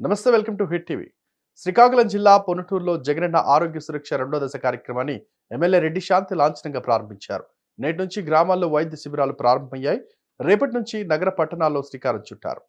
నమస్తే, welcome to hit TV. Srikakulam జిల్లా పొన్నటూరులో జగనన్న ఆరోగ్య సురక్ష రెండో దశ కార్యక్రమాన్ని ఎమ్మెల్యే రెడ్డి శాంతి లాంఛనంగా ప్రారంభించారు. నేటి నుంచి గ్రామాల్లో వైద్య శిబిరాలు ప్రారంభమయ్యాయి. రేపటి నుంచి నగర పట్టణాల్లో శ్రీకారం చుట్టారు.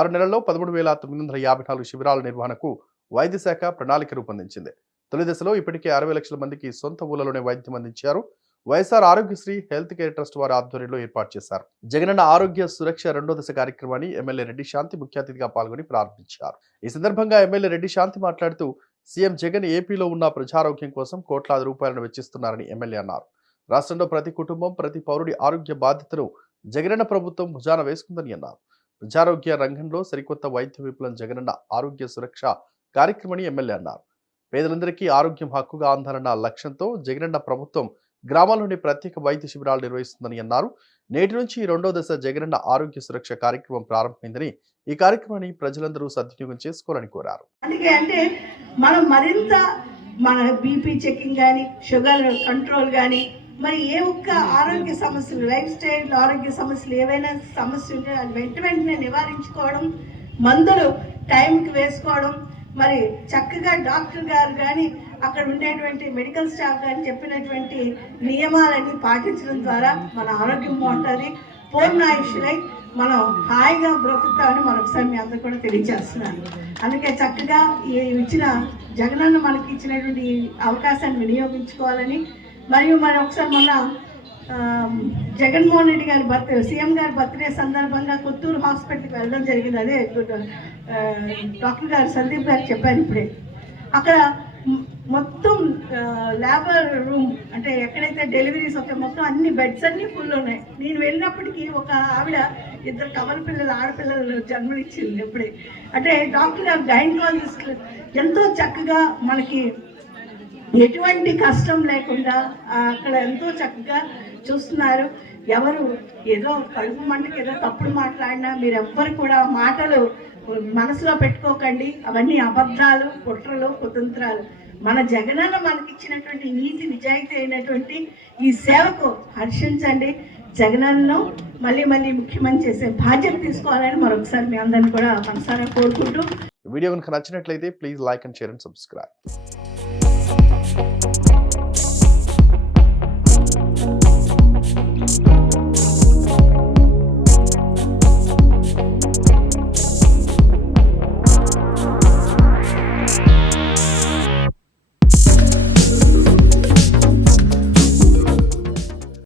6 నెలల్లో 13,954 శిబిరాల నిర్వహణకు వైద్య శాఖ ప్రణాళిక రూపొందించింది. తొలి దశలో ఇప్పటికే 60 లక్షల మందికి సొంత ఊళ్ళలోనే వైద్యం అందించారు. YSR Aarogyasri health care trust వారి ఆధ్వర్యంలో ఏర్పాటు చేశారు. జగనన్న ఆరోగ్య సురక్ష రెండో దశ కార్యక్రమాన్ని ఎమ్మెల్యే రెడ్డి శాంతి ముఖ్య అతిథిగా పాల్గొని ప్రారంభించారు. ఈ సందర్భంగా ఎమ్మెల్యే రెడ్డి శాంతి మాట్లాడుతూ సీఎం జగన్ ఏపీలో ఉన్న ప్రజారోగ్యం కోసం కోట్లాది రూపాయలను వెచ్చిస్తున్నారని ఎమ్మెల్యే అన్నారు. రాష్ట్రంలో ప్రతి కుటుంబం, ప్రతి పౌరుడి ఆరోగ్య బాధ్యతను జగనన్న ప్రభుత్వం భుజాన వేసుకుందని అన్నారు. ప్రజారోగ్య రంగంలో సరికొత్త వైద్య విప్లవం జగనన్న ఆరోగ్య సురక్ష కార్యక్రమని ఎమ్మెల్యే అన్నారు. పేదలందరికీ ఆరోగ్యం హక్కుగా అందాలన్న లక్ష్యంతో జగనన్న ప్రభుత్వం గ్రామాల్లోని ప్రత్యేక వైద్య శిబిరాలు నిర్వహిస్తుందని అన్నారు. నేటి నుంచి రెండో దశ జగనన్న ఆరోగ్య సురక్ష కార్యక్రమం ప్రారంభమైందని, ఈ కార్యక్రమాన్ని ప్రజలందరూ సద్వినియోగం చేసుకోవాలని కోరారు. అంటే మనం మరింత మన బీపీ చెకింగ్ కానీ, షుగర్ కంట్రోల్ కానీ, మరి ఏ ఒక్క ఆరోగ్య సమస్యలు, లైఫ్ స్టైల్ ఆరోగ్య సమస్యలు ఏవైనా సమస్య ఉంటే అది వెంటనే నివారించుకోవడం, మందులు టైంకి వేసుకోవడం, మరి చక్కగా డాక్టర్ గారు కానీ అక్కడ ఉండేటువంటి మెడికల్ స్టాఫ్ కానీ చెప్పినటువంటి నియమాలన్నీ పాటించడం ద్వారా మన ఆరోగ్యం బాగుంటుంది. పూర్ణాయుషులై మనం హాయిగా బ్రతుకుతామని మరొకసారి మీ అందరూ కూడా తెలియజేస్తున్నాను. అందుకే చక్కగా ఇచ్చిన జగనన్న మనకి ఇచ్చినటువంటి అవకాశాన్ని వినియోగించుకోవాలని, మరియు మనం ఒకసారి మొన్న జగన్మోహన్ రెడ్డి గారి సీఎం గారి బర్త్డే సందర్భంగా కొత్తూరు హాస్పిటల్కి వెళ్ళడం జరిగింది. అదే డాక్టర్ గారు సందీప్ గారు చెప్పారు ఇప్పుడే. అక్కడ మొత్తం లేబర్ రూమ్ అంటే ఎక్కడైతే డెలివరీస్ వస్తాయో మొత్తం అన్ని బెడ్స్ అన్నీ ఫుల్ ఉన్నాయి. నేను వెళ్ళినప్పటికీ ఒక ఆవిడ 2 కవల పిల్లలు, ఆడపిల్లలు జన్మనిచ్చింది ఎప్పుడే. అంటే డాక్టర్ గారు గైనకాలజిస్టులు ఎంతో చక్కగా మనకి ఎటువంటి కష్టం లేకుండా అక్కడ ఎంతో చక్కగా చూస్తున్నారు. ఎవరు ఏదో కడుపు మంటకి ఏదో తప్పుడు మాట్లాడినా మీరు ఎవ్వరు కూడా మాటలు మనసులో పెట్టుకోకండి. అవన్నీ అబద్ధాలు, కుట్రలు, కుతంత్రాలు. మన జగనన్న మనకిచ్చినటువంటి నీతి నిజాయితీ అయినటువంటి ఈ సేవకు హర్షించండి. జగనన్నను మళ్ళీ ముఖ్యమంత్రి చేసే బాధ్యత తీసుకోవాలని మరొకసారి మీ అందరిని కూడా మనసారా కోరుకుంటూ, వీడియో కనుక నచ్చినట్లయితే please like and share and subscribe.